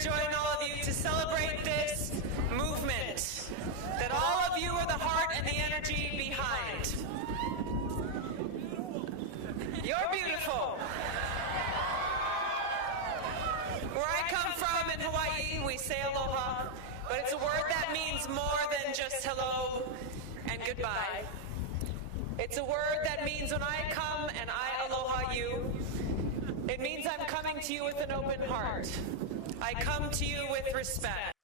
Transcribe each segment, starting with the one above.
join all of you to celebrate this movement that all of you are the heart and the energy behind. You're beautiful. Where I come from in Hawaii, we say aloha, but it's a word that means more than just hello and goodbye. It's a word that means when I come and I aloha you, it means I'm coming to you with an open heart. I come to you with respect,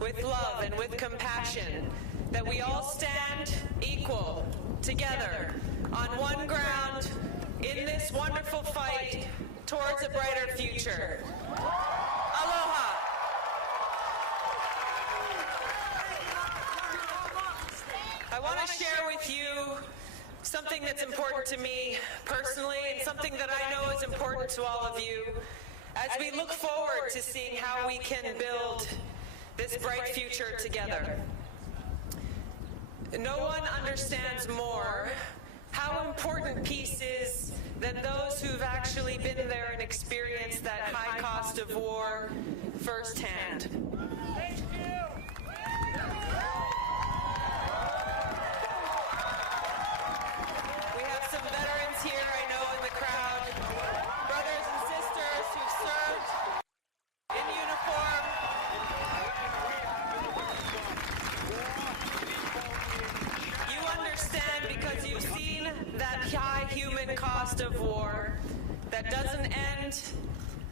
with love and with compassion, that we all stand equal, together, on one ground, in this wonderful fight towards a brighter future. Aloha. I want to share with you something that's important to me personally and something that I know is important to all of you as we look forward to seeing how we can build this bright future together. No one understands more how important peace is than those who've actually been there and experienced that high cost of war firsthand. We have some veterans here, I know, in the crowd, brothers and sisters who've served in uniform. You understand because you've seen that high human cost of war that doesn't end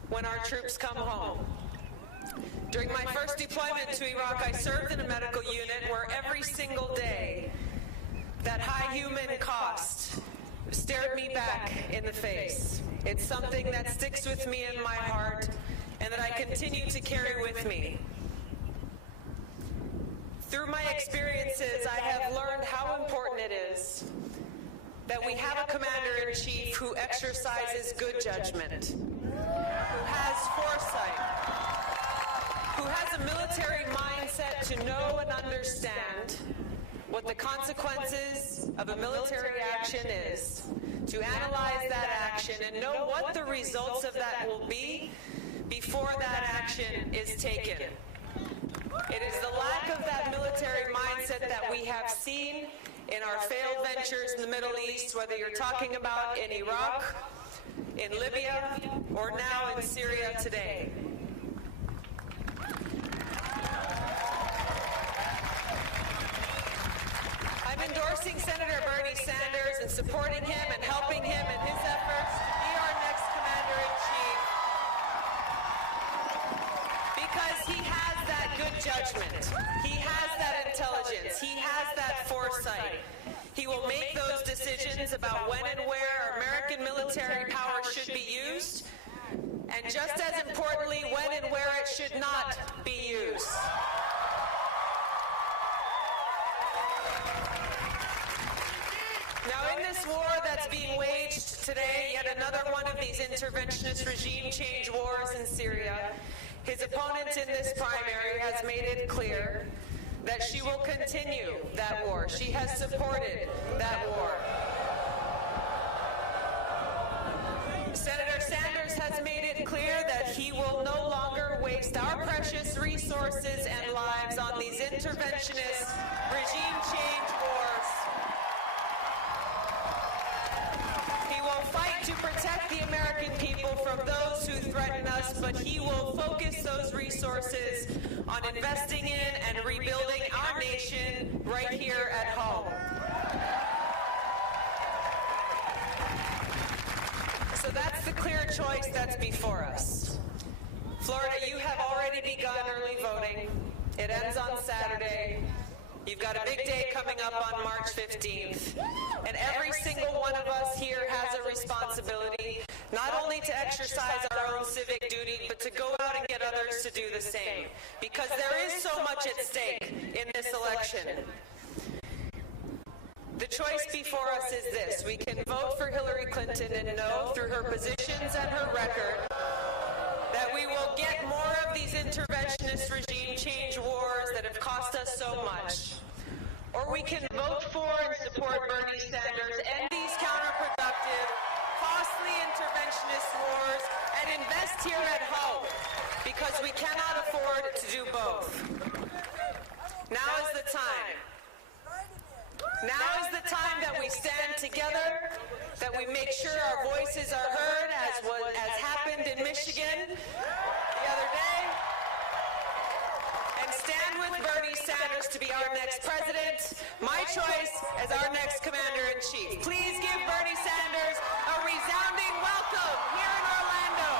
when our troops come home. During my first deployment to Iraq, I served in a medical unit where every single day that high human cost stared me back in the face. It's something that sticks with me in my heart and that I continue to carry with me. Through my experiences, I have learned how important it is that we have a commander-in-chief who exercises good judgment, who has foresight, who has a military mindset to know and understand what the consequences of a military action is, to analyze that action and know what the results of that will be before that action is taken. It is the lack of that military mindset that we have seen in our failed ventures in the Middle East, whether you're talking about in Iraq, in Libya, or now in Syria today. I'm endorsing Senator Bernie Sanders and supporting him and helping him in his efforts to be our next commander-in-chief because he has that good judgment. He has that intelligence. He has that foresight. He will make those decisions about when and where American military power should be used, and just as importantly, when and where it should not be used. Now, in this war that's being waged today, yet another one of these interventionist regime change wars in Syria, his opponent in this primary has made it clear that she will continue that war. She has supported that war. Senator Sanders has made it clear that he will no longer waste our precious resources and lives on these interventionist regime change wars. He will fight to protect the American people from those who threaten us, but he will focus those resources on investing in and rebuilding our nation right here at home. So that's the clear choice that's before us. Florida, you have already begun early voting. It ends on Saturday. You've got a big day coming up on March 15th. And every single one of us here has a responsibility not only to exercise our own civic duty, but to go out and get others to do the same. Because there is so much at stake in this election. The choice before us is this. We can vote for Hillary Clinton and know through her positions and her record that we will get more of these interventionist regime change wars that have cost us so much. Or we can vote for and support Bernie Sanders, end these counterproductive, costly interventionist wars, and invest here at home. Because because we cannot afford to do both. Now is the time. Now is the time that we stand together, that we make sure our voices are heard, as happened in Michigan the other day, and stand with Bernie Sanders to be our next president, my choice as our next commander-in-chief. Please give Bernie Sanders a resounding welcome here in Orlando.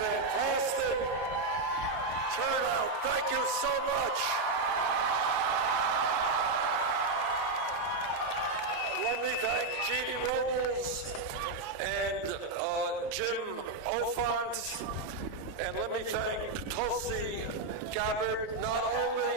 Fantastic turnout. Thank you so much. Let me thank Jeannie Robles and Jim Ofant, and let me thank Tulsi Gabbard. Not only,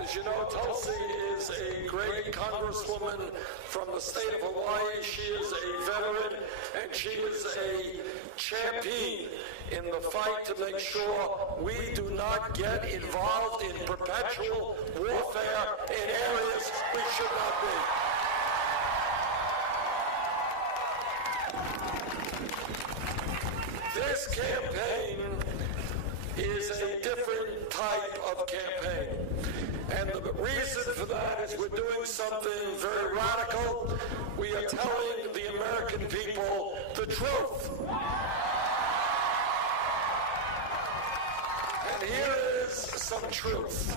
as you know, Tulsi is a great congresswoman from the state of Hawaii. She is a veteran, and she is a champion in the fight to make sure we do not get involved in perpetual warfare in areas we should not be. This campaign is a different type of campaign. And the reason for that is we're doing something very radical. We are telling the American people the truth. And here is some truth.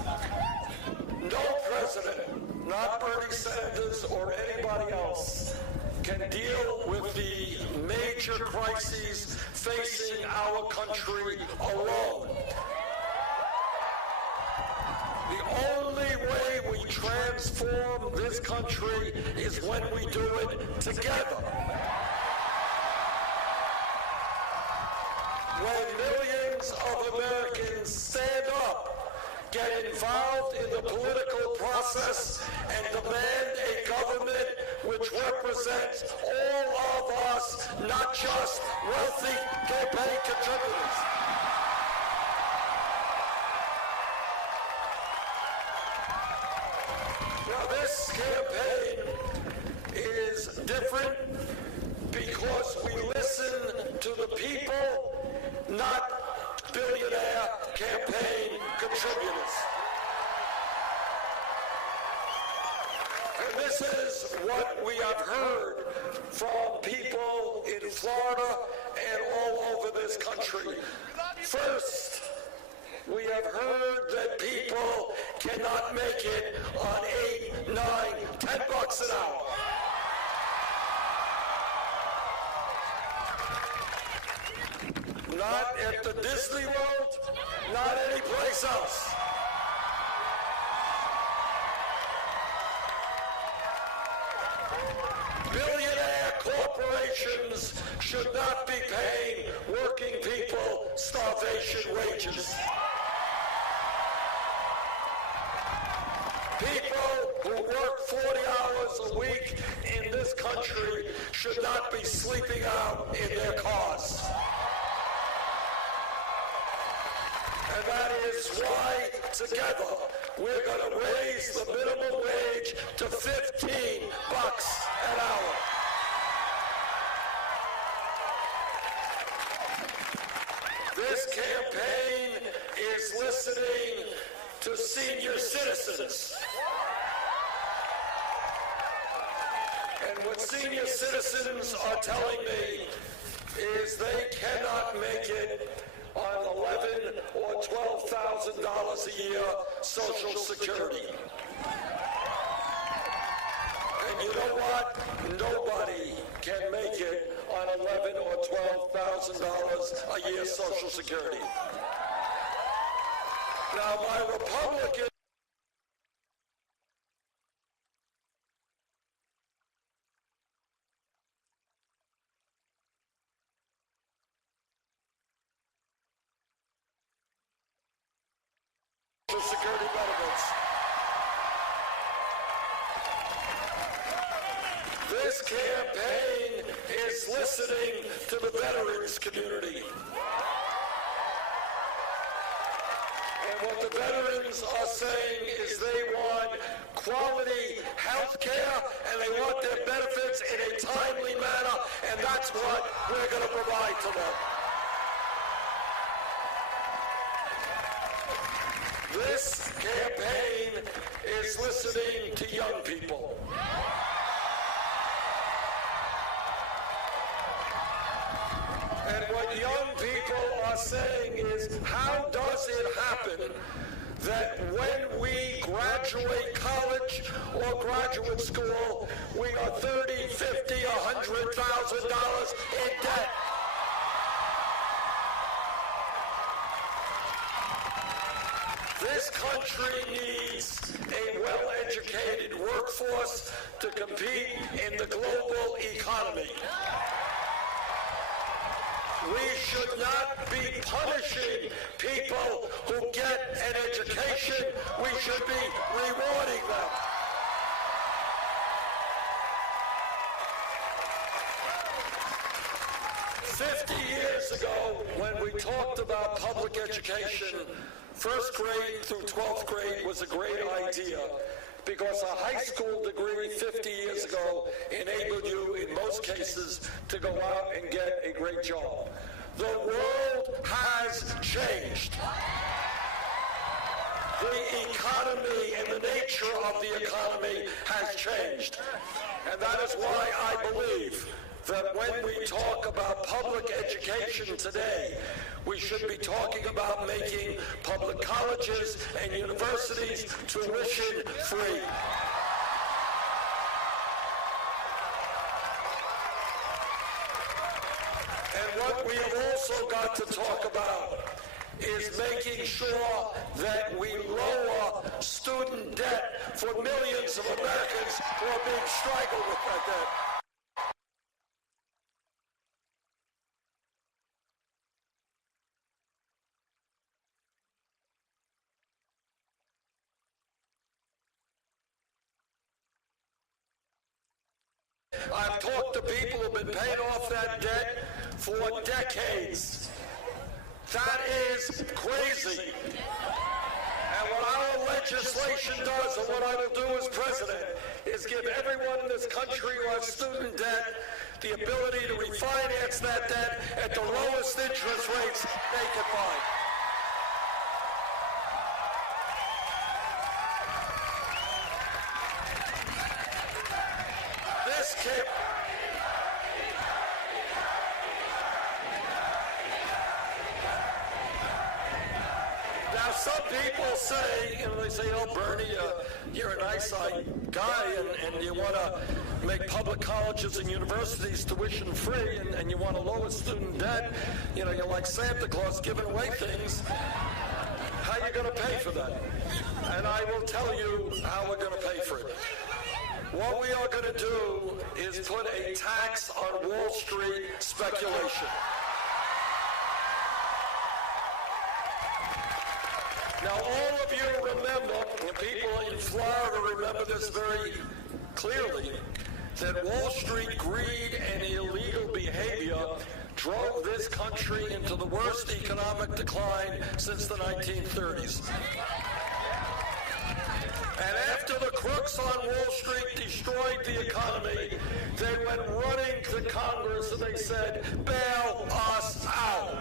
No president, not Bernie Sanders or anybody else, can deal with the major crises facing our country alone. The only way we transform this country is when we do it together. When millions of Americans stand up, get involved in the political process, and demand a government which represents all of us, not just wealthy campaign contributors. Now, this campaign is different because we listen to the people, not billionaire campaign contributors. And this is what we have heard from people in Florida and all over this country. First, we have heard that people cannot make it on $8, $9, $10 an hour. Not at the Disney World, not any place else. Billionaire corporations should not be paying working people starvation wages. People who work 40 hours a week in this country should not be sleeping out in their cars. And that is why, together, we're going to raise the minimum wage to $15 an hour. This campaign is listening to senior citizens. And And what senior citizens are telling me is they cannot make it on $11,000 or $12,000 a year Social Security. And you know what? Nobody can make it on $11,000 or $12,000 a year Social Security. Now, my Republican Social Security benefits. This campaign is listening to the veterans community. And what the veterans are saying is they want quality health care and they want their benefits in a timely manner, and that's what we're going to provide to them. This campaign is listening to young people. And what young people are saying is, how does it happen that when we graduate college or graduate school, we are $30,000, $50,000, $100,000 in debt? This country needs a well-educated workforce to compete in the global economy. We should not be punishing people who get an education. We should be rewarding them. Years ago, when we talked about public education, first grade through 12th grade was a great idea because a high school degree 50 years ago enabled you, in most cases, to go out and get a great job. The world has changed. The economy and the nature of the economy has changed. And that is why I believe that when we talk about public education today, we should be talking about making public colleges and universities tuition free. And what we have also got to talk about is making sure that we lower student debt for millions of Americans who are being strangled with that debt. I've talked to people who've been paying off that debt for decades. That is crazy. And what our legislation does, and what I will do as president, is give everyone in this country who has student debt the ability to refinance that debt at the lowest interest rates they can find. This can't... Now, some people say, they say, oh, Bernie, you're an eyesight guy, and you want to make public colleges and universities tuition free, and you want to lower student debt. You're like Santa Claus giving away things. How are you going to pay for that? And I will tell you how we're going to pay for it. What we are going to do is put a tax on Wall Street speculation. Now, all of you remember, and people in Florida remember this very clearly, that Wall Street greed and illegal behavior drove this country into the worst economic decline since the 1930s. And after the crooks on Wall Street destroyed the economy, they went running to Congress and they said, bail us out.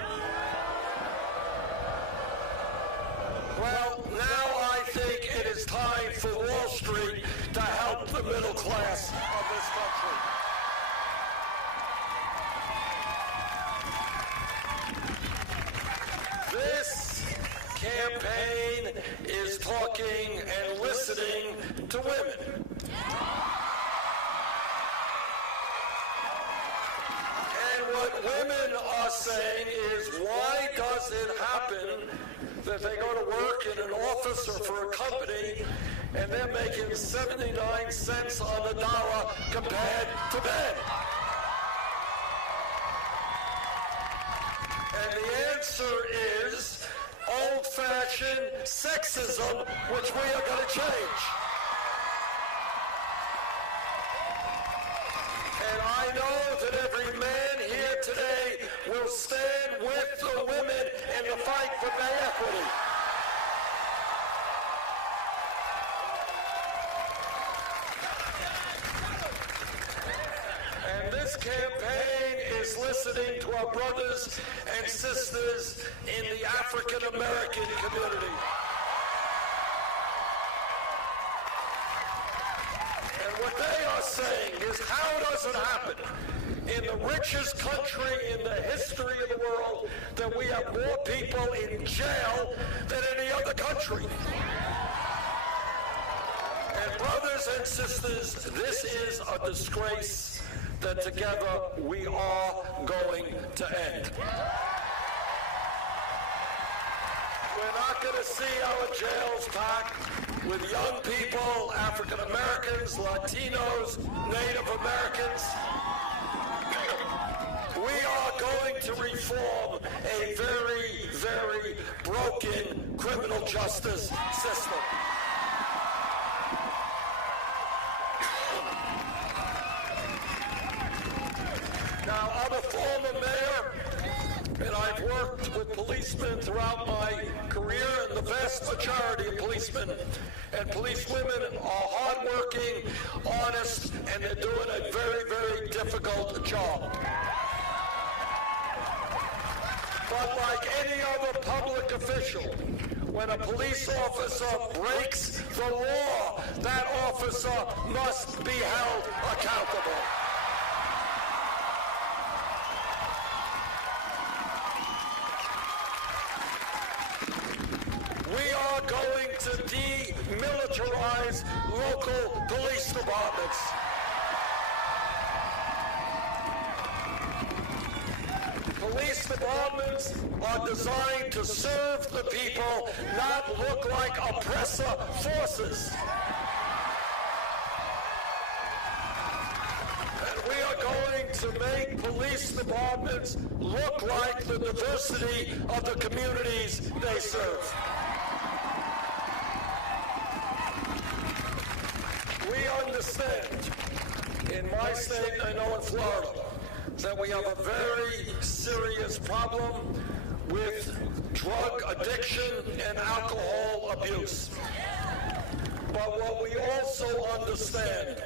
Well, now I think it is time for Wall Street to help the middle class of this country. talking and listening to women. And what women are saying is, why does it happen that they go to work in an office or for a company and they're making 79 cents on the dollar compared to men? And the answer is old-fashioned sexism, which we are going to change. And I know that every man here today will stand with the women in the fight for pay equity. And this campaign is listening to our brothers and sisters in the African American community. And what they are saying is, how does it happen in the richest country in the history of the world that we have more people in jail than any other country? And brothers and sisters, this is a disgrace that together we are going to end. We're not going to see our jails packed with young people, African Americans, Latinos, Native Americans. We are going to reform a very, very broken criminal justice system. Now, I'm a former mayor, and I've worked with policemen throughout my career, and the vast majority of policemen and policewomen are hardworking, honest, and they're doing a very, very difficult job. But like any other public official, when a police officer breaks the law, that officer must be held accountable. We are going to demilitarize local police departments. Police departments are designed to serve the people, not look like oppressor forces. And we are going to make police departments look like the diversity of the communities they serve. We understand, in my state, and I know in Florida, that we have a very serious problem with drug addiction and alcohol abuse. But what we also understand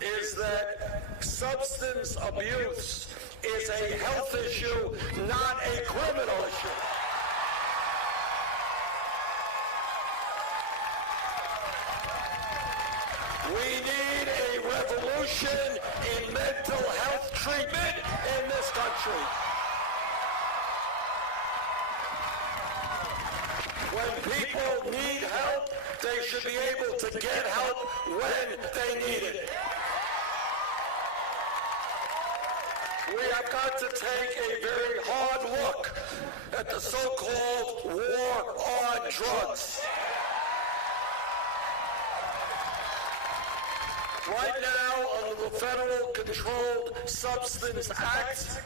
is that substance abuse is a health issue, not a criminal issue. We need a revolution in mental health treatment in this country. When people need help, they should be able to get help when they need it. We have got to take a very hard look at the so-called war on drugs. Right now, under the Federal Controlled Substance Act,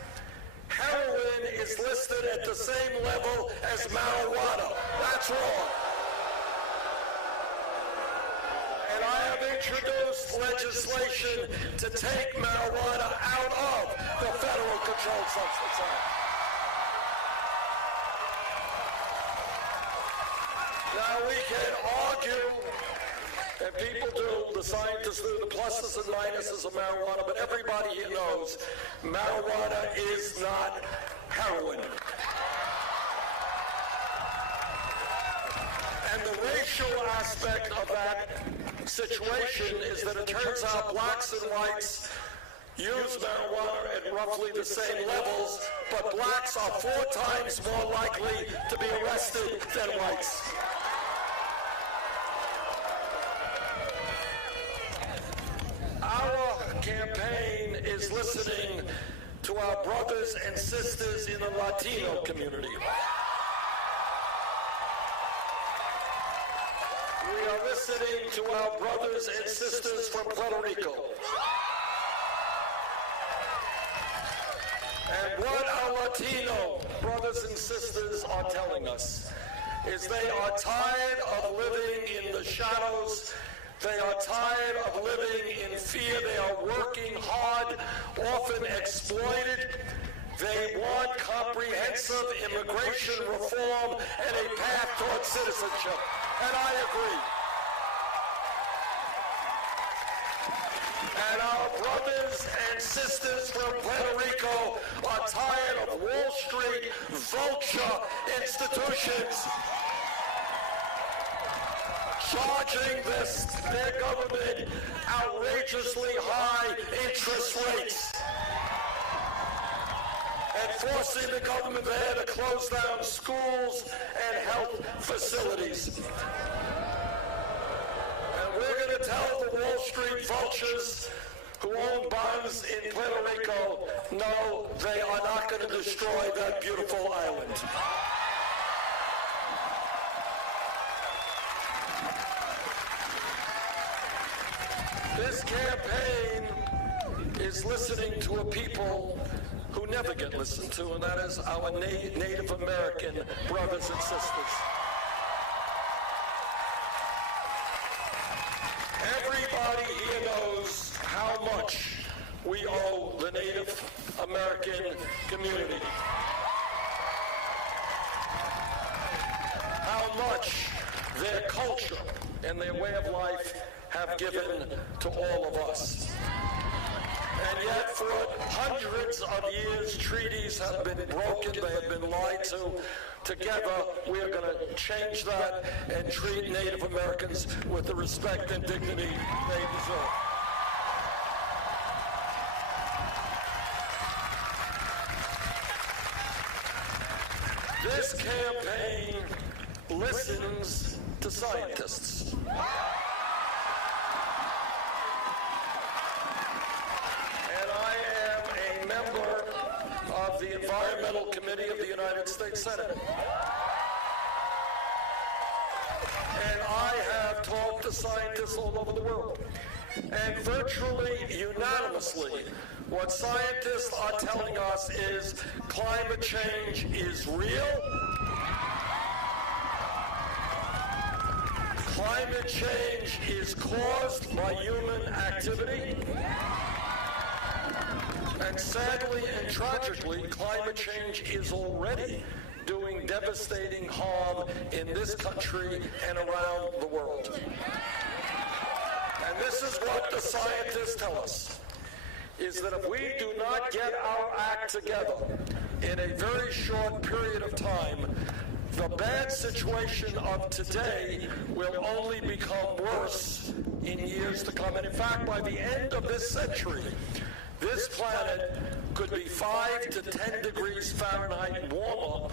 heroin is listed at the same level as marijuana. That's wrong. And I have introduced legislation to take marijuana out of the Federal Controlled Substance Act. Now we can argue, and people do, the scientists do, the pluses and minuses of marijuana, but everybody here knows marijuana is not heroin. And the racial aspect of that situation is that it turns out blacks and whites use marijuana at roughly the same levels, but blacks are 4 times more likely to be arrested than whites. campaign is listening to our brothers and sisters in the Latino community. We are listening to our brothers and sisters from Puerto Rico. And what our Latino brothers and sisters are telling us is they are tired of living in the shadows. They are tired of living in fear. They are working hard, often exploited. They want comprehensive immigration reform and a path towards citizenship. And I agree. And our brothers and sisters from Puerto Rico are tired of Wall Street vulture institutions charging their government outrageously high interest rates and forcing the government there to close down schools and health facilities. We're going to tell the Wall Street vultures who own bonds in Puerto Rico, no, they are not going to destroy that beautiful island. This campaign is listening to a people who never get listened to, and that is our Native American brothers and sisters. Everybody here knows how much we owe the Native American community. How much their culture and their way of life have given to all of us. And yet for hundreds of years, treaties have been broken, they have been lied to. Together, we are going to change that and treat Native Americans with the respect and dignity they deserve. This campaign listens to scientists. And I am a member of the Environmental Committee of the United States Senate. And I have talked to scientists all over the world. And virtually unanimously, what scientists are telling us is climate change is real. Climate change is caused by human activity. And sadly and tragically, climate change is already doing devastating harm in this country and around the world. And this is what the scientists tell us, is that if we do not get our act together in a very short period of time, the bad situation of today will only become worse in years to come. And in fact, by the end of this century, this planet could be 5 to 10 degrees Fahrenheit warmer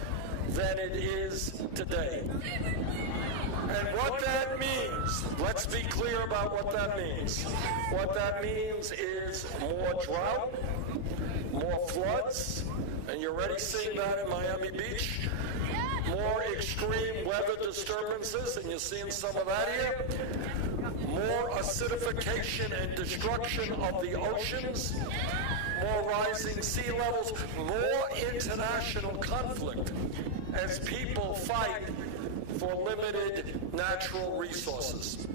than it is today. And what that means, let's be clear about what that means. What that means is more drought, more floods, and you're already seeing that in Miami Beach. More extreme weather disturbances, and you're seeing some of that here. More acidification and destruction of the oceans. More rising sea levels. More international conflict as people fight for limited natural resources.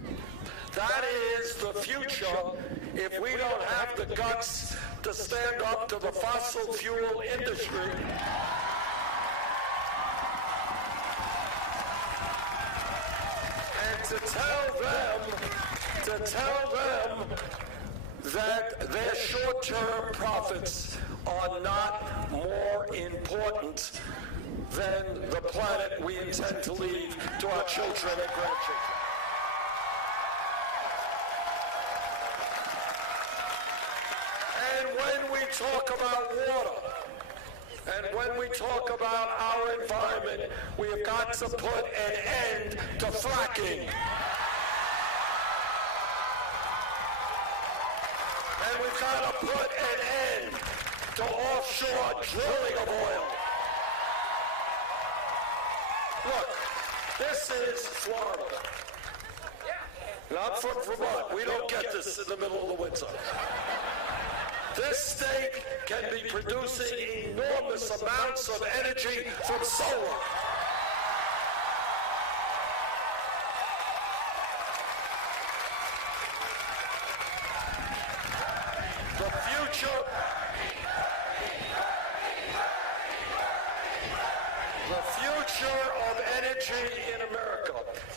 That is the future if we don't have the guts to stand up to the fossil fuel industry and to tell them that their short-term profits are not more important than the planet we intend to leave to our children and grandchildren. And when we talk about water, and when we talk about our environment, we have got to put an end to fracking. And we we've got to put an end to offshore drilling of oil. Look, this is Florida. And I'm from Vermont. We don't get this in the middle of the winter. This state can be producing enormous amounts of energy from solar. The future of energy in America,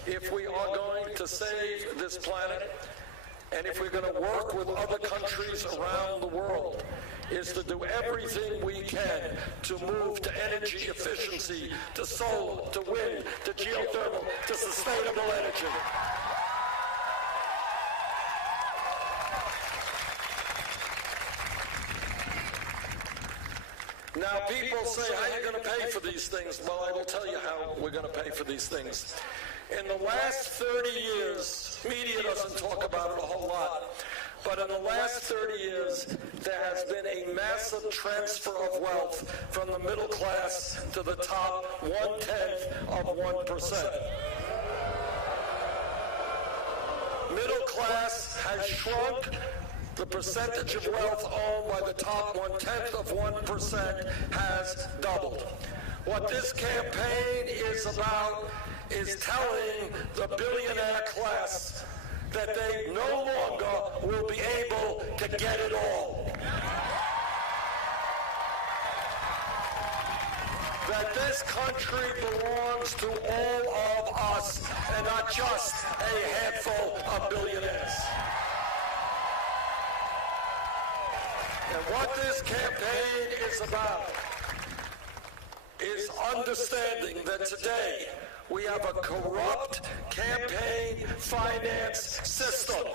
if we are going to save this planet, and if we're going to work with other countries around the world, is to do everything we can to move to energy efficiency, to solar, to wind, to geothermal, to sustainable energy. Now, people say, how are you going to pay for these things? Well, I will tell you how we're going to pay for these things. In the last 30 years, media doesn't talk about it a whole lot, but in the last 30 years, there has been a massive transfer of wealth from the middle class to the top 1/10 of 1%. Middle class has shrunk. The percentage of wealth owned by the top 1/10 of 1% has doubled. What this campaign is about is telling the billionaire class that they no longer will be able to get it all. That this country belongs to all of us and not just a handful of billionaires. And what this campaign is about is understanding that today we have a corrupt campaign finance system.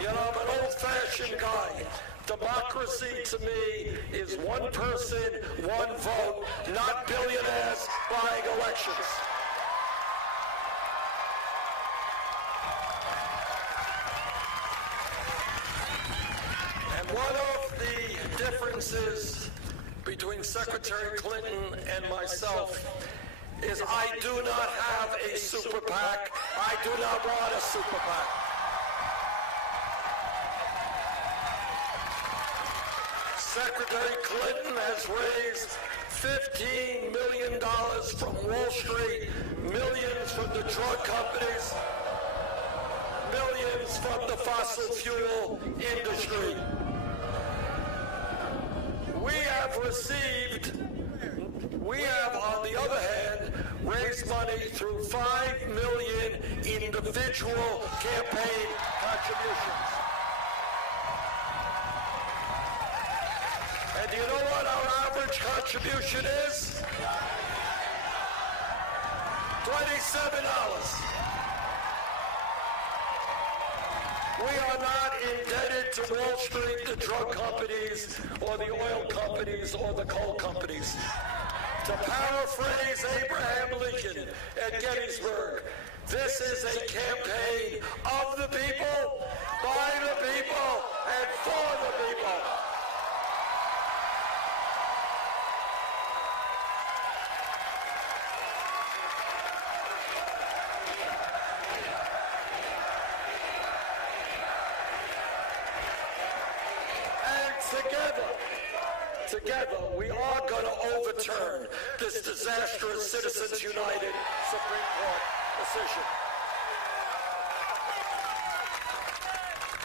You know, I'm an old-fashioned guy. Democracy to me is one person, one vote, not billionaires buying elections. And one of the differences between Secretary Clinton and myself is I do not have a super PAC. I do not want a super PAC. Secretary Clinton has raised $15 million from Wall Street, millions from the drug companies, millions from the fossil fuel industry. We have, on the other hand, raised money through 5 million individual campaign contributions. And do you know what our average contribution is? $27. We are not indebted to Wall Street, the drug companies, or the oil companies, or the coal companies. To paraphrase Abraham Lincoln at Gettysburg, this is a campaign of the people, by the people, and for the people. Together, we are going to overturn this disastrous Citizens United Supreme Court decision.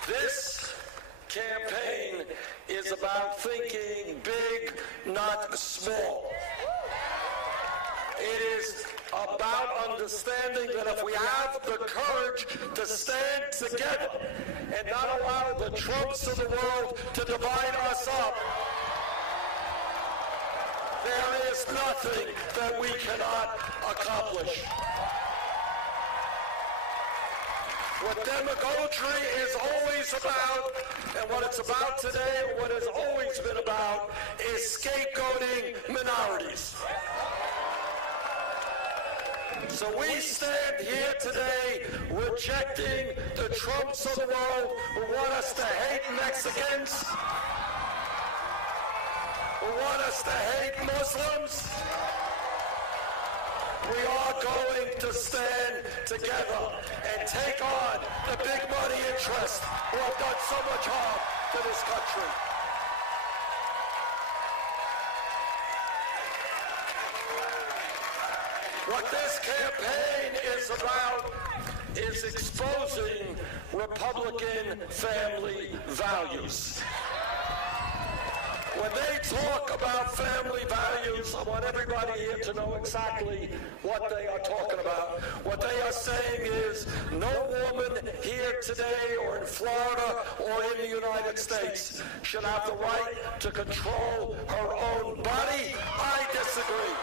This campaign is about thinking big, not small. It is about understanding that if we have the courage to stand together and not allow the Trumps of the world to divide us up, there is nothing that we cannot accomplish. What demagoguery is always about, and what it's about today, what it's always been about, is scapegoating minorities. So we stand here today rejecting the Trumps of the world who want us to hate Mexicans, who want us to hate Muslims. We are going to stand together and take on the big money interests who have done so much harm to this country. What this campaign is about is exposing Republican family values. When they talk about family values, I want everybody here to know exactly what they are talking about. What they are saying is no woman here today or in Florida or in the United States should have the right to control her own body. I disagree.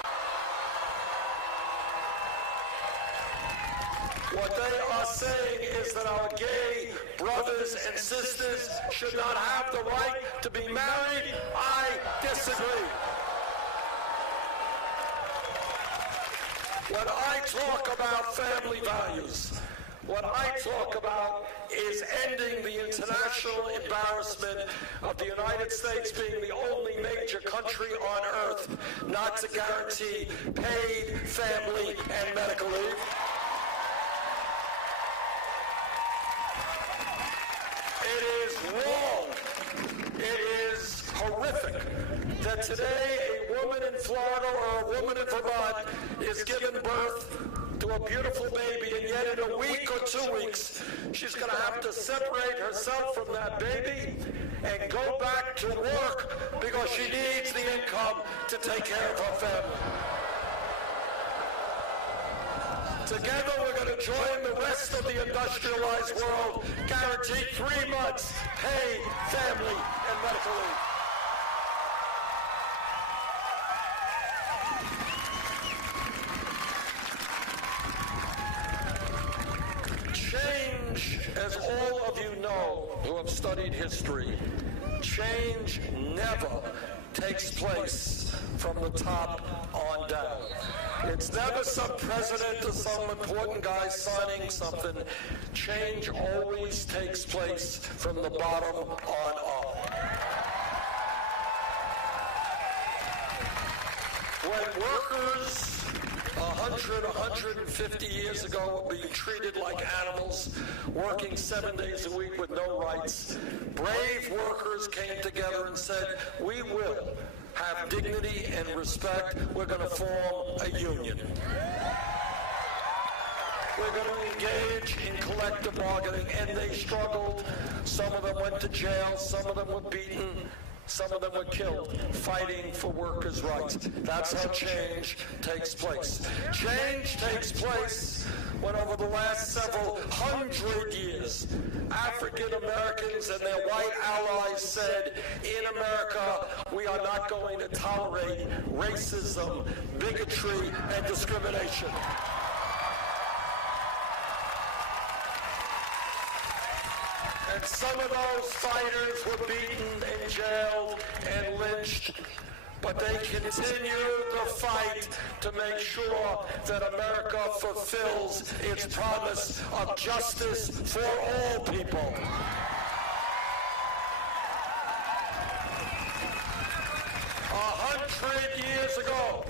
What they are saying is that our gay brothers and sisters should not have the right to be married. I disagree. When I talk about family values, what I talk about is ending the international embarrassment of the United States being the only major country on earth not to guarantee paid family and medical leave. It is wrong. It is horrific that today a woman in Florida or a woman in Vermont is giving birth to a beautiful baby, and yet in a week or 2 weeks, she's going to have to separate herself from that baby and go back to work because she needs the income to take care of her family. Together, we're going to join the rest of the industrialized world, guarantee 3 months paid family and medical leave. Change, as all of you know who have studied history, change never takes place from the top on down. It's never some president or some important guy signing something. Change always takes place from the bottom on up. When workers 100, 150 years ago were being treated like animals, working 7 days a week with no rights, brave workers came together and said, we will have dignity and respect. We're going to form a union. We're going to engage in collective bargaining, and they struggled. Some of them went to jail. Some of them were beaten. Some of them were killed fighting for workers' rights. That's how change takes place. Change takes place when over the last several hundred years, African Americans and their white allies said, in America, we are not going to tolerate racism, bigotry, and discrimination. And some of those fighters were beaten and jailed and lynched, but they continue the fight to make sure that America fulfills its promise of justice for all people. 100 years ago,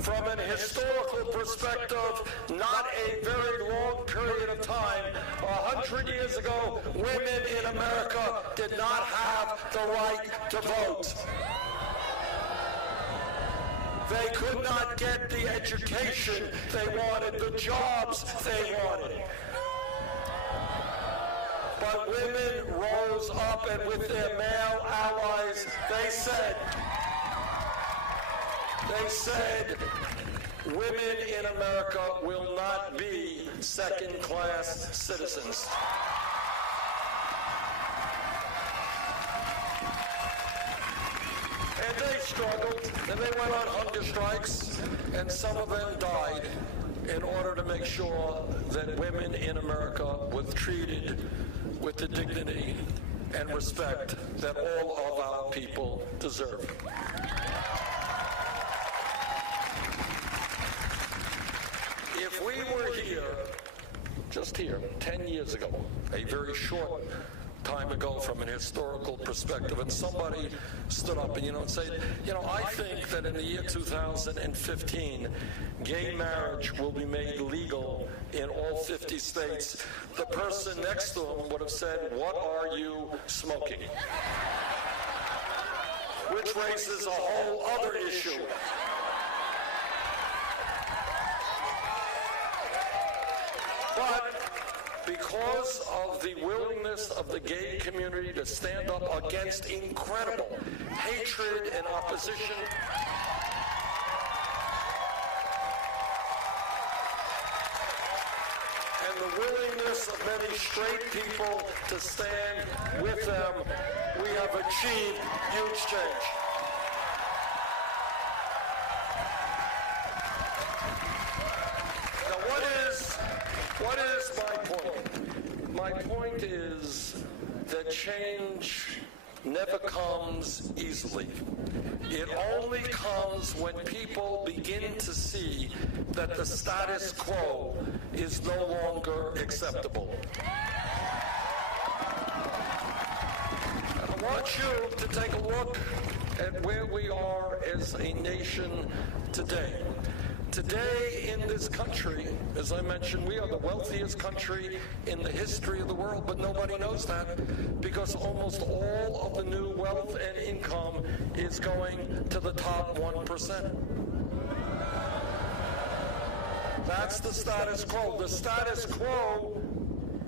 from an historical perspective, not a very long period of time, 100 years ago, women in America did not have the right to vote. They could not get the education they wanted, the jobs they wanted. But women rose up, and with their male allies, they said, women in America will not be second-class citizens. And they struggled, and they went on hunger strikes, and some of them died in order to make sure that women in America were treated with the dignity and respect that all of our people deserve. If if we were here, just here, 10 years ago, a very short time ago from an historical perspective, and somebody stood up and said, I think that in the year 2015, gay marriage will be made legal in all 50 states, the person next to him would have said, what are you smoking? Which raises a whole other issue. But because of the willingness of the gay community to stand up against incredible hatred and opposition, and the willingness of many straight people to stand with them, we have achieved huge change. What is my point? My point is that change never comes easily. It only comes when people begin to see that the status quo is no longer acceptable. And I want you to take a look at where we are as a nation today. Today in this country, as I mentioned, we are the wealthiest country in the history of the world, but nobody knows that because almost all of the new wealth and income is going to the top 1%. That's the status quo. The status quo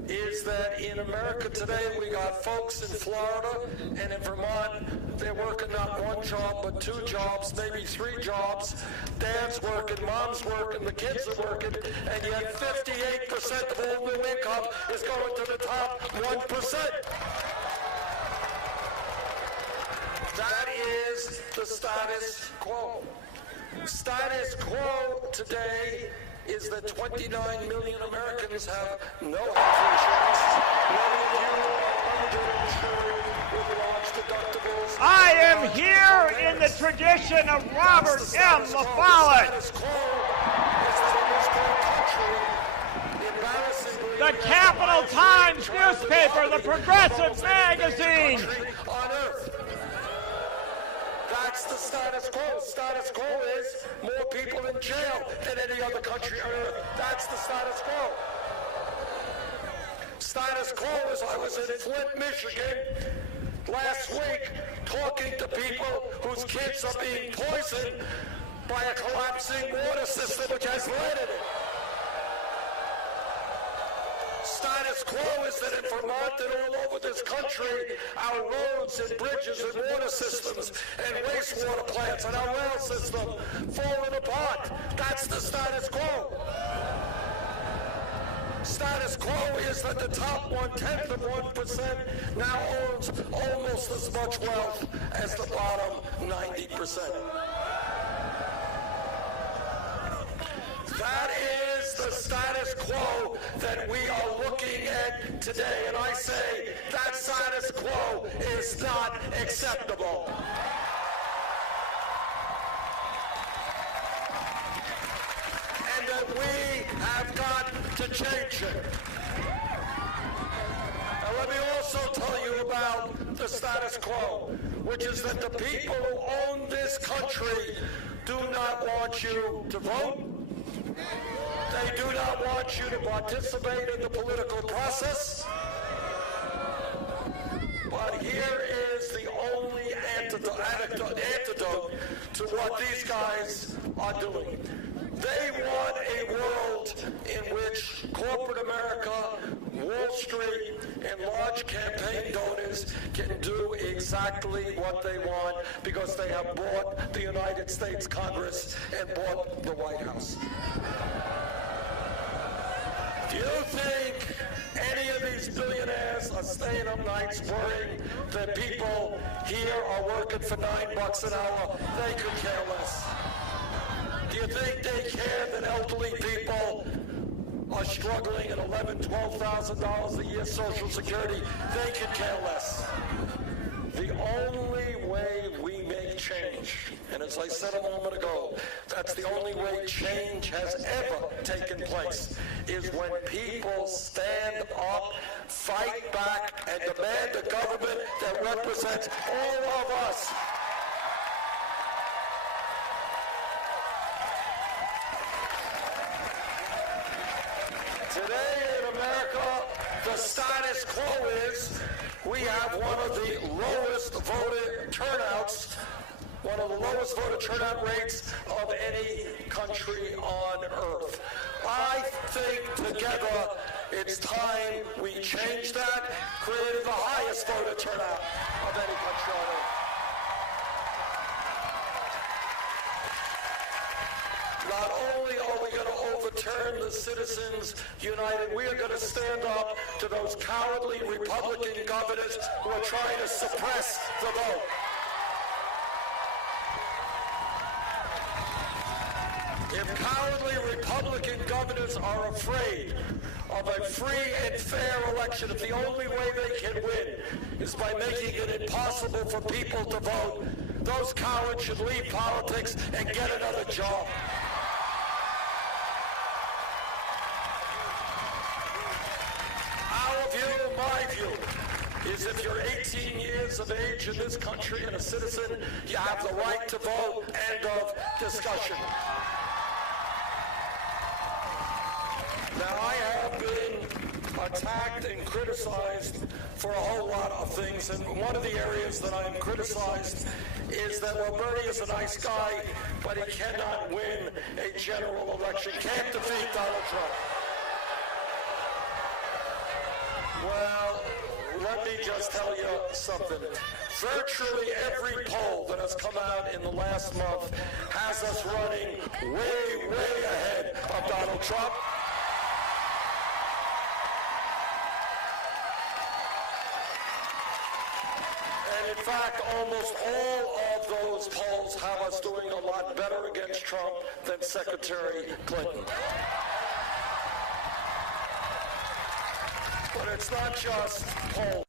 is that in America today, we got folks in Florida and in Vermont, they're working not one job, but two jobs, maybe three jobs. Dad's working, mom's working, the kids are working, and yet 58% of all new income is going to the top 1%. That is the status quo. Status quo today is that 29 million Americans have no health insurance. Many of you are underinsured with large deductibles. I am here in the tradition of Robert M. LaFollette. The Capital Times newspaper, the Progressive magazine. On earth. That's the status quo. Status quo is more people in jail than any other country on earth. That's the status quo. Status quo is I was in Flint, Michigan last week talking to people whose kids are being poisoned by a collapsing water system which has lead in it. Status quo is that in Vermont and all over this country, our roads and bridges and water systems and wastewater plants and our rail system falling apart. That's the status quo. Status quo is that the top 1/10 of 1% now owns almost as much wealth as the bottom 90%. That is the status quo that we are looking at today. And I say that status quo is not acceptable. And that we have got to change it. Now let me also tell you about the status quo, which is that the people who own this country do not want you to vote. They do not want you to participate in the political process. But here is the only antidote to what these guys are doing. They want a world in which corporate America, Wall Street, and large campaign donors can do exactly what they want because they have bought the United States Congress and bought the White House. Do you think any of these billionaires are staying up nights worrying that people here are working for $9 an hour? They could care less. Do you think they care that elderly people are struggling at $11,000, $12,000 a year Social Security? They could care less. The only way we make change. And as I said a moment ago, that's the only way change has ever taken place, is when people stand up, fight back, and demand a government that represents all of us. Today in America, the status quo is we have one of the lowest voter turnouts, one of the lowest voter turnout rates of any country on earth. I think together it's time we change that, creating the highest voter turnout of any country on earth. Not only are we going to overturn the Citizens United, we are going to stand up to those cowardly Republican governors who are trying to suppress the vote. If cowardly Republican governors are afraid of a free and fair election, if the only way they can win is by making it impossible for people to vote, those cowards should leave politics and get another job. My view is if you're 18 years of age in this country and a citizen, you have the right to vote. End of discussion. Now, I have been attacked and criticized for a whole lot of things, and one of the areas that I'm criticized is that, well, Bernie is a nice guy, but he cannot win a general election, can't defeat Donald Trump. Well, let me just tell you something. Virtually every poll that has come out in the last month has us running way, way ahead of Donald Trump. And in fact, almost all of those polls have us doing a lot better against Trump than Secretary Clinton. But it's not just polls.